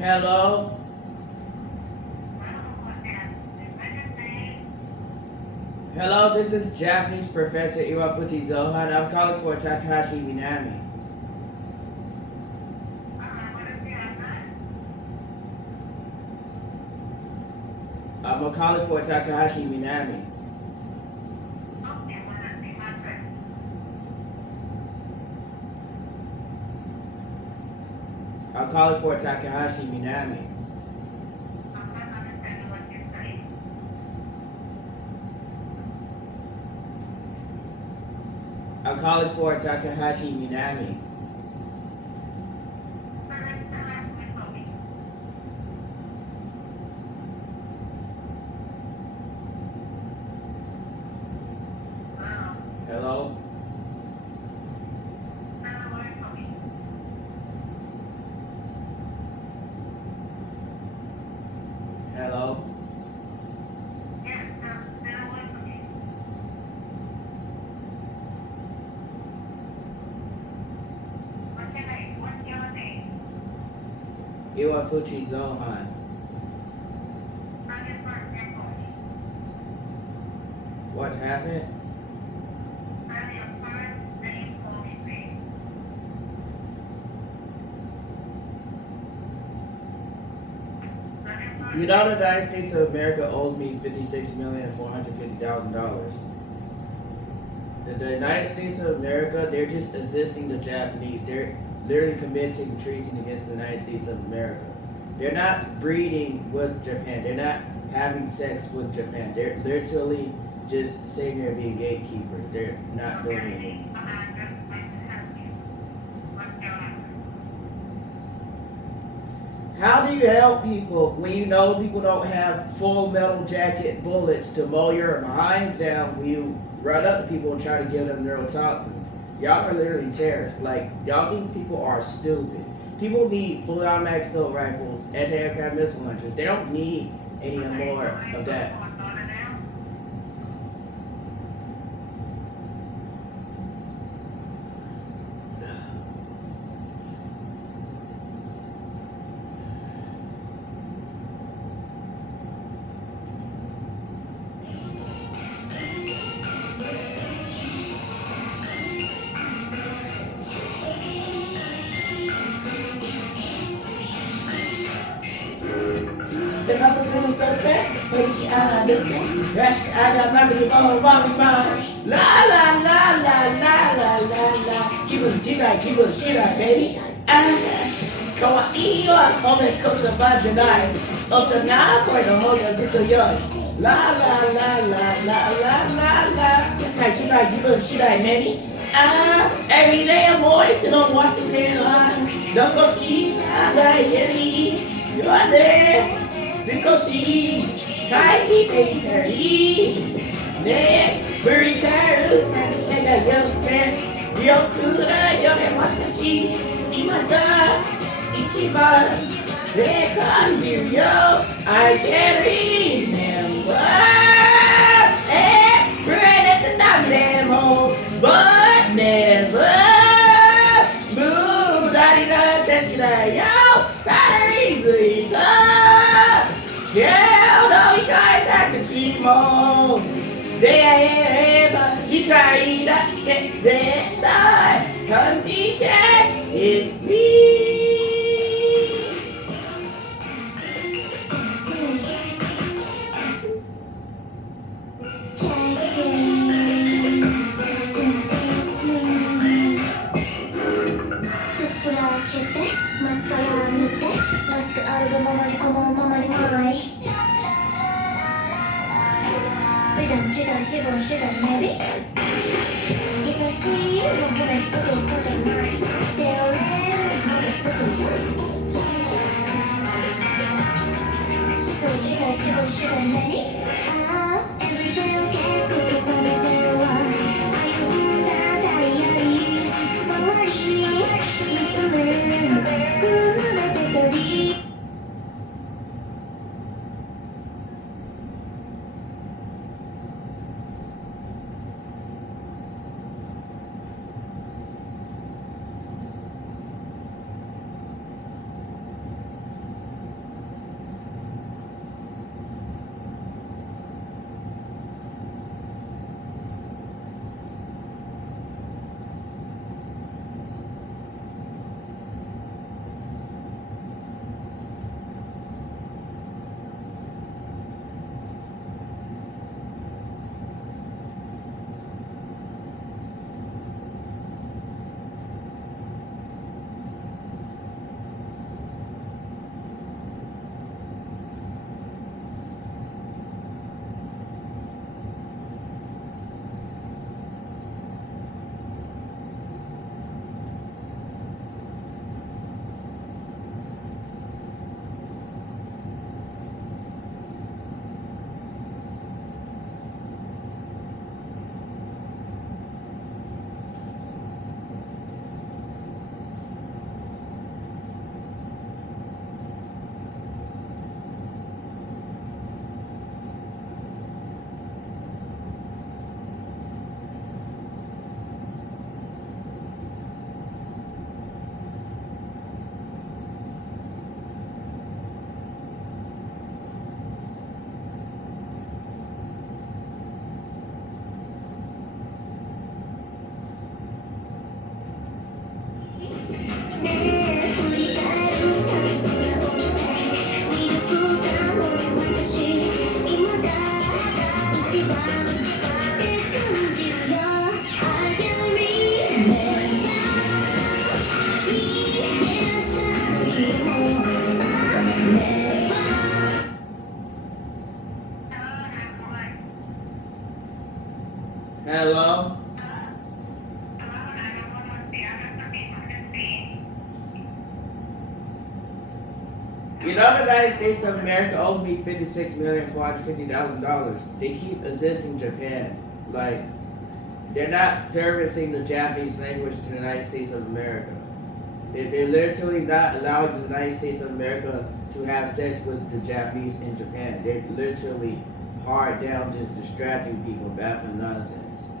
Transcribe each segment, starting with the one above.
Hello? Hello, this is Japanese Professor Iwafuji Zohan. I'm calling for Takahashi Minami. I'm calling for Takahashi Minami. I'm calling for Takahashi Minami. I'm calling for Takahashi Minami. Hello? Hello? Iwafuji Zohan. What happened? You know the United States of America owes me $56,450,000. The United States of America, they're just assisting the Japanese. They're literally committing treason against the United States of America. They're not breeding with Japan. They're not having sex with Japan. They're literally just sitting there being gatekeepers. They're not doing anything. How do you help people when you know people don't have full metal jacket bullets to mow your minds down when you run up to people and try to give them neurotoxins? Y'all are literally terrorists. Like, y'all think people are stupid. People need full automatic assault rifles, anti-aircraft missile launchers. They don't need any more of that. I got my baby on my mind. La la la la la la la la. Keep it shit like baby. Kawaii wa kome kuta bajanai. Otana bueno hoya zito yoy. La la la la la la la la. It's like shit like baby. Every day I'm voicing on Washington line. Don't go see that yeti. You are there. Zikoshi. Kai Itari, Ne, Burikaru, Tanaga Yoten, Yokura, Yone Watashi, Imata, Ichiban, they kanji yo, I can't remember. Great at the demo, but never. Boo, daddy, da, testy, da, yo, batteries, yeah. It's me. Hello? The United States of America owes me $56,450,000. They keep assisting Japan. Like, they're not servicing the Japanese language to the United States of America. They're literally not allowing the United States of America to have sex with the Japanese in Japan. They're literally hard down, just distracting people, baffling nonsense.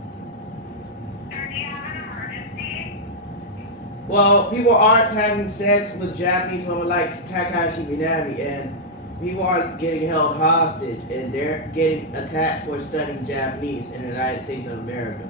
Sir, do you have an emergency? Well, people aren't having sex with Japanese women like Takahashi Minami, and people are getting held hostage, and they're getting attacked for studying Japanese in the United States of America.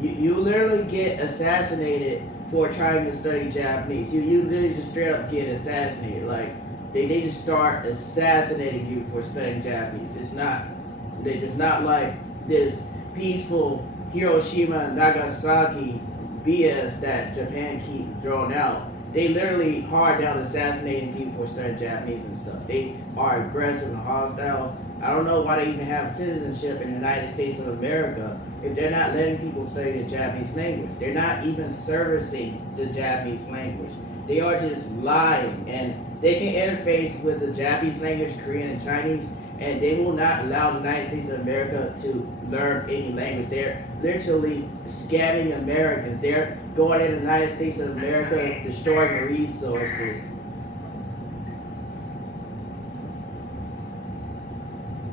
You literally get assassinated for trying to study Japanese. You literally just straight up get assassinated. Like, they just start assassinating you for studying Japanese. They're just not like this peaceful Hiroshima and Nagasaki BS that Japan keeps throwing out. They literally hard down assassinating people for studying Japanese and stuff. They are aggressive and hostile. I don't know why they even have citizenship in the United States of America if they're not letting people study the Japanese language. They're not even servicing the Japanese language. They are just lying, and they can interface with the Japanese language, Korean and Chinese, and they will not allow the United States of America to learn any language. They're literally scamming Americans. They're going in the United States of America, destroying the resources.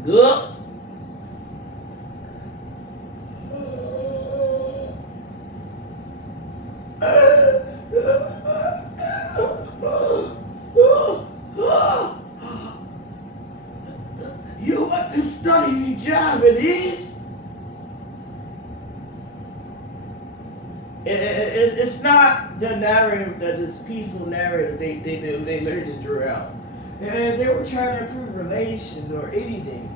Look. You want to study Japanese? It's not the narrative, this peaceful narrative they do. They literally just drew out. And they were trying to improve relations or anything.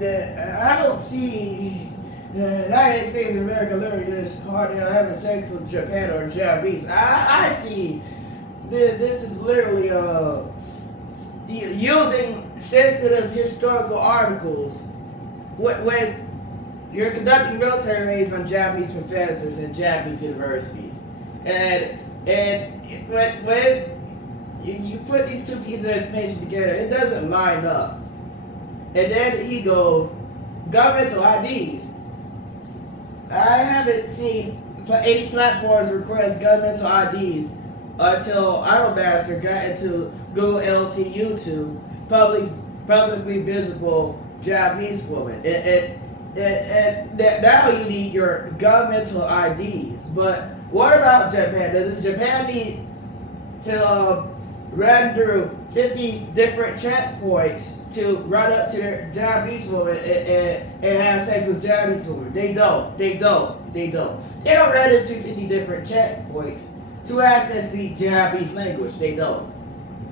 That I don't see the United States of America literally just hardly having sex with Japan or Japanese. I see this is literally using sensitive historical articles when you're conducting military raids on Japanese professors in Japanese universities, and when you put these two pieces of information together, it doesn't line up. And then he goes, governmental IDs. I haven't seen any platforms request governmental IDs until Idolmaster got into Google LC YouTube, publicly visible Japanese woman. And now you need your governmental IDs. But what about Japan? Does Japan need to run through 50 different checkpoints to run up to their Japanese woman and have sex with Japanese women? They don't. They don't run into 50 different checkpoints to access the Japanese language. They don't.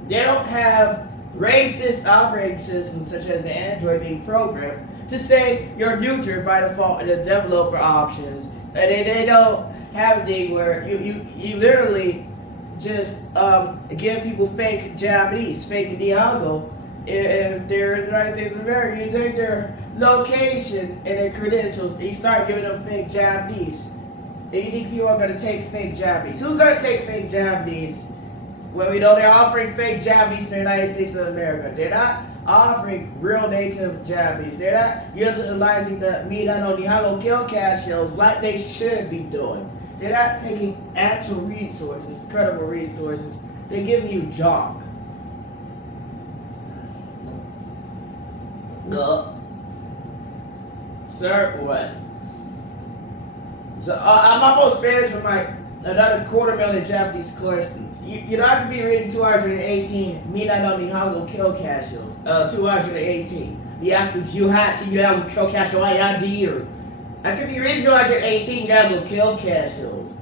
They don't have racist operating systems such as the Android being programmed to say you're neutered by default in the developer options. And they don't have a thing where you literally just give people fake Japanese, fake Nihongo. If they're in the United States of America, you take their location and their credentials and you start giving them fake Japanese. And you think people are going to take fake Japanese? Who's going to take fake Japanese when we know they're offering fake Japanese to the United States of America? They're not offering real native Japanese. They're not utilizing the Mina no Nihongo kill cash shows like they should be doing. They're not taking actual resources, credible resources. They're giving you junk. Sir, what? So I'm almost finished with my another 250,000 Japanese questions. You know, I could be reading 218 Mina no Nihongo kill cash shows. 218. Yaku kill cash show IID. I could be reading 218 Yahoo kill cash shows.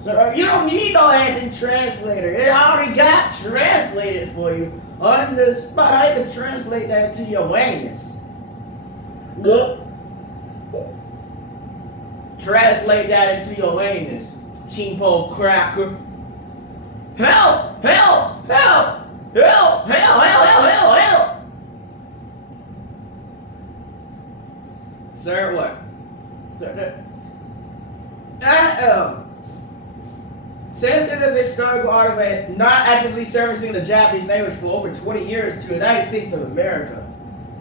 So you don't need no acting translator. It already got translated for you on the spot. I can translate that to your anus. Look. Translate that into your anus. Chimpo cracker. Help! Help! Help! Help! Help! Help! Help! Help! Help! Sir, what? Sir, sensitive historical artifact not actively servicing the Japanese language for over 20 years to the United States of America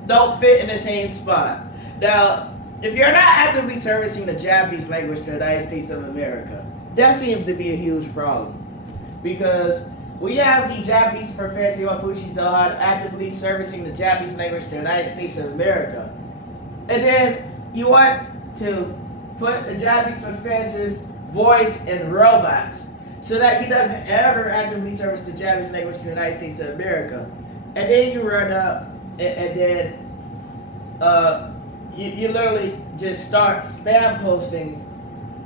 don't fit in the same spot. Now, if you're not actively servicing the Japanese language to the United States of America, that seems to be a huge problem. Because we have the Japanese professor Takahashi actively servicing the Japanese language to the United States of America. And then you want to put the Japanese professor's voice in robots so that he doesn't ever actively service the Japanese language to the United States of America. And then you run up and then you literally just start spam posting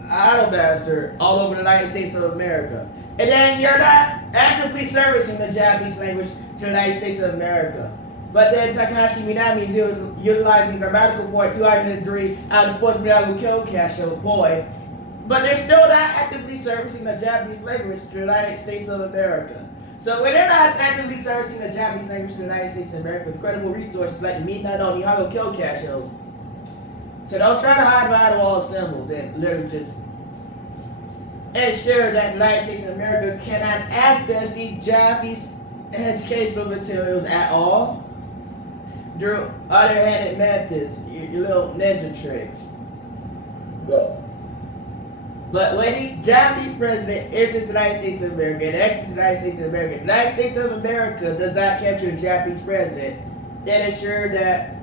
Idolmaster all over the United States of America. And then you're not actively servicing the Japanese language to the United States of America. But then Takahashi Minami is utilizing grammatical point 203 out of the 4th Miyagi boy. But they're still not actively servicing the Japanese language to the United States of America. So when they're not actively servicing the Japanese language to the United States of America with credible resources like the Mina no Nihongo Kyokka shows, so don't try to hide behind all the symbols and literally just ensure that the United States of America cannot access the Japanese educational materials at all through underhanded methods, your little ninja tricks. But when the Japanese president enters the United States of America and exits the United States of America, the United States of America does not capture the Japanese president, then ensure that,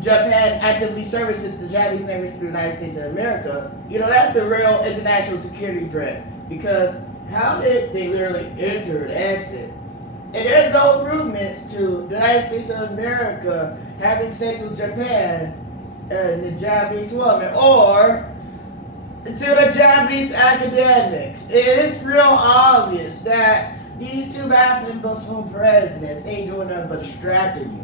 Japan actively services the Japanese language to the United States of America, that's a real international security threat. Because how did they literally enter and exit? And there's no improvements to the United States of America having sex with Japan and the Japanese woman, or to the Japanese academics. It is real obvious that these two baffling buffoon presidents ain't doing nothing but distracting you.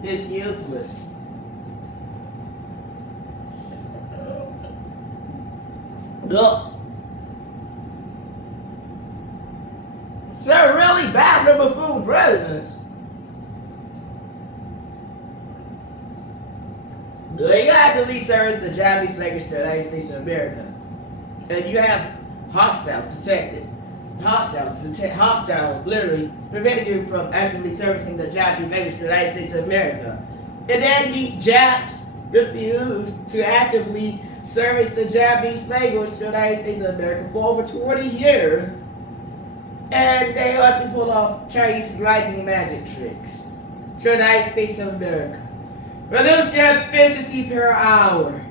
It's useless. Ugh. So really baffling buffoon presidents. They actively service the Japanese language to the United States of America. And you have hostiles detected. Hostiles literally preventing you from actively servicing the Japanese language to the United States of America. And then the Japs refuse to actively service the Japanese language to the United States of America for over 20 years. And they like to pull off Chinese writing magic tricks to the United States of America. Reduce your efficiency per hour.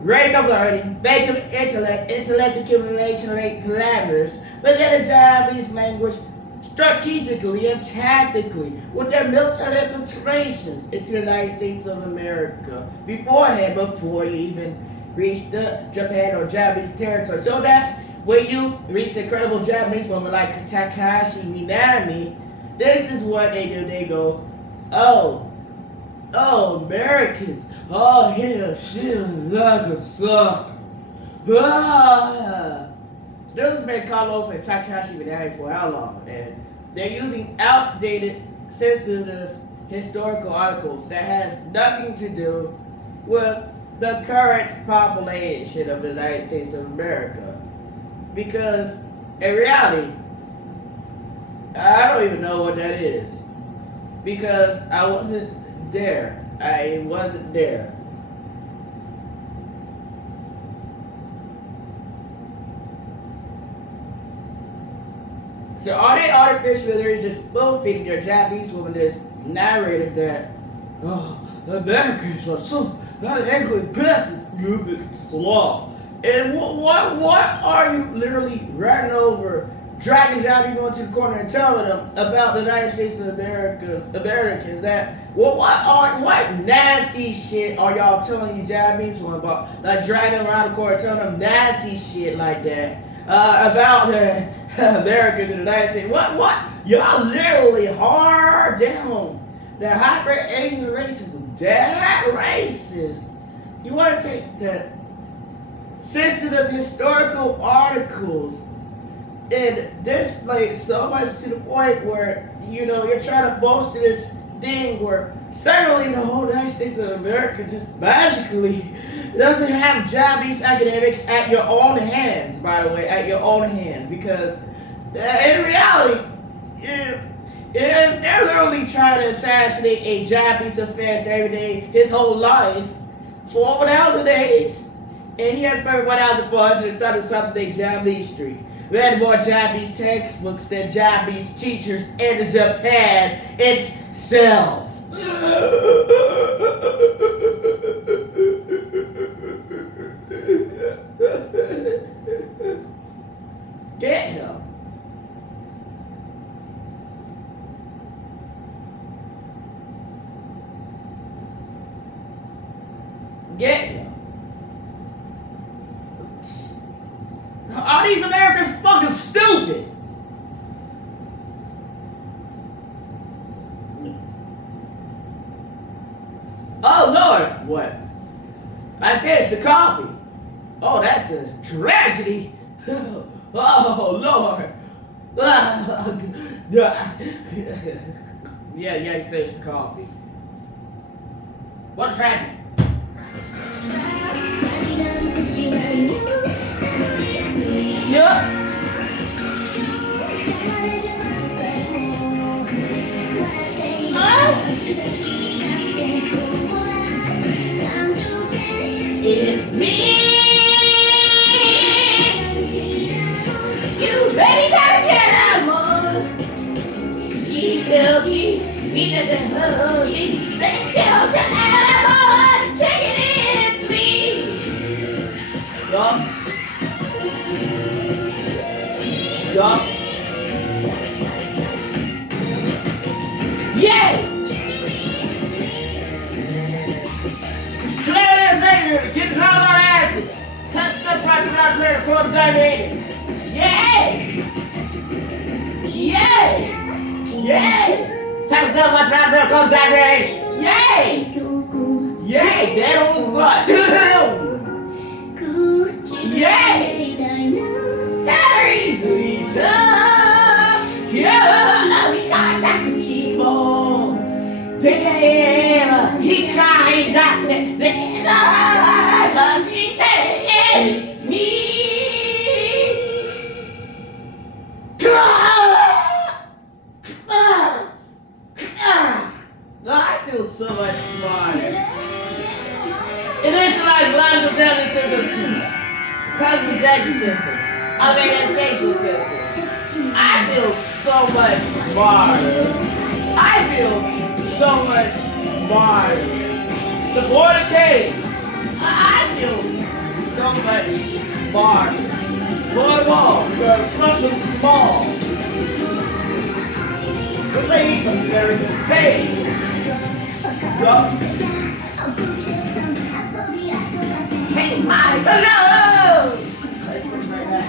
Rate of learning, rate of intellect accumulation rate parameters within the Japanese language strategically and tactically with their military infiltrations into the United States of America before you even reach the Japan or Japanese territory. So that when you reach a credible Japanese woman like Takahashi Minami, this is what they do. They go, oh, Americans. Oh, Hiroshima suck. This has been called over for Takahashi Minami for how long? And they're using outdated, sensitive historical articles that has nothing to do with the current population of the United States of America. Because in reality, I don't even know what that is. Because I wasn't there. I wasn't there. So are they artificially just spoon-feeding their Japanese woman this narrative that, oh, the Americans are so ugly bastards, stupid law. And what are you literally running over, dragging Japanese women to the corner and telling them about the United States of Americans that, well, what nasty shit are y'all telling these Japanese women about? Like dragging them around the corner, telling them nasty shit like that about the Americans in the United States. What? Y'all literally hard down the hyper Asian racism. That racist. You want to take the sensitive historical articles and display so much to the point where, you're trying to bolster this thing where certainly the whole United States of America just magically doesn't have Japanese academics at your own hands, by the way, at your own hands. Because in reality, if they're literally trying to assassinate a Japanese affairs every day, his whole life, for over 1,000 days, and he has spent 1,400 day Japanese streak. We had more Japanese textbooks than Japanese teachers in Japan itself. Get him. Get him. Are these Americans fucking stupid? Oh Lord, what? I finished the coffee. Oh, that's a tragedy. Oh Lord. Yeah, you finished the coffee. What a tragedy. Yup. It's me. You baby gotta get out more. She feels me at the hole. She said, "Kill your animal." Check it in me. Yup. Yup. Yay! Clear their fingers, get it out of our asses. That's right, we're not clear for the diabetes. Yay! Yay! Yay! Tell us what's right there for the diabetes. Yay! Yay! That was fun. Yay! Easily done. Yeah, we contact people. Damn, he can't got it. Cause he takes me. I feel so much smarter. It is like language systems, transportation systems. Organizational systems. I feel so much smarter. I feel so much smarter. The border came. I feel so much smarter. Border wall. We're in front of the mall. We're making some very good things. Hey, my hello! Let's switch right back.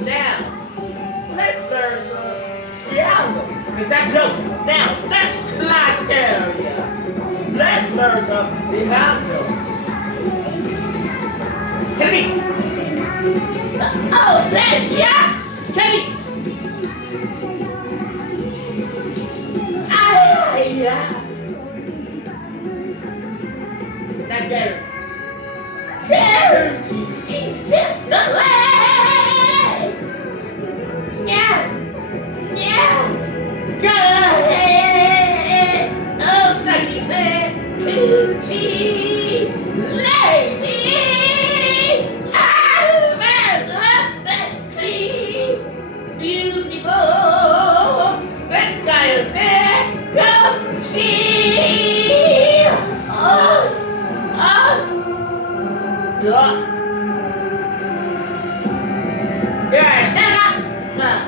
Now, let's learn some Exact joke. Now, search criteria. Let's learn some behind them. Kenny! Oh, there she is! Kenny! Yeah. Now, Gary. Guarantee is the way! Yeah! Yeah! Go ahead! Oh, Snuggy said, Coochie lady! I'm sexy, beautiful, satire said, come see! Oh! Yeah, shut up!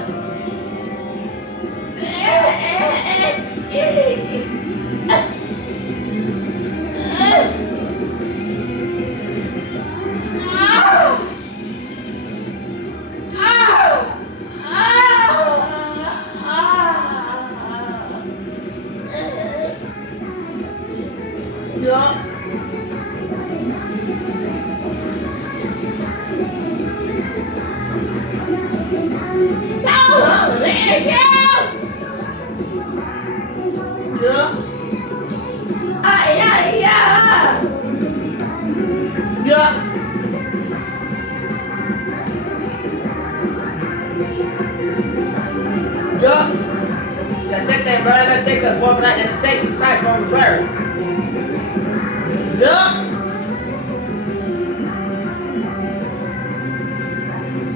I say because one night and take the side from the bird.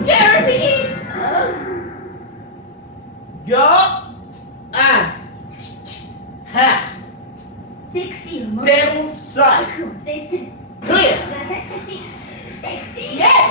Guaranteed. Ha. Devil sight. Clear. Yes.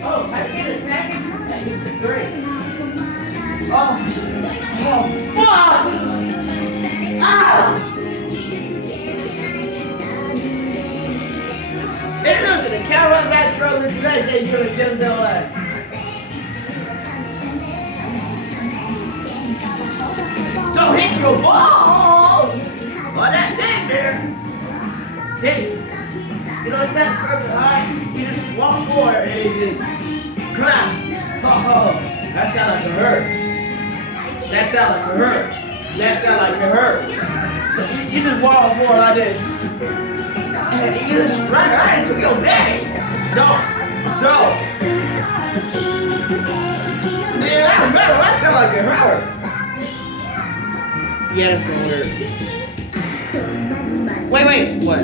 Oh, I see the package. This package is great. Oh, fuck! Everyone's gonna count on match rolling today. Say you're gonna Jim's LA. Don't hit your balls! On that thing there. Hey, you know, it's that perfect height. You just walk forward and you just clap. Oh, that sound like a hurt. That sound like a hurt. That sound like a hurt. So you just walk forward like this. And you just run right into your day. Don't. Yeah, that metal. That sound like a hurt. Yeah, that's gonna hurt. Wait, what?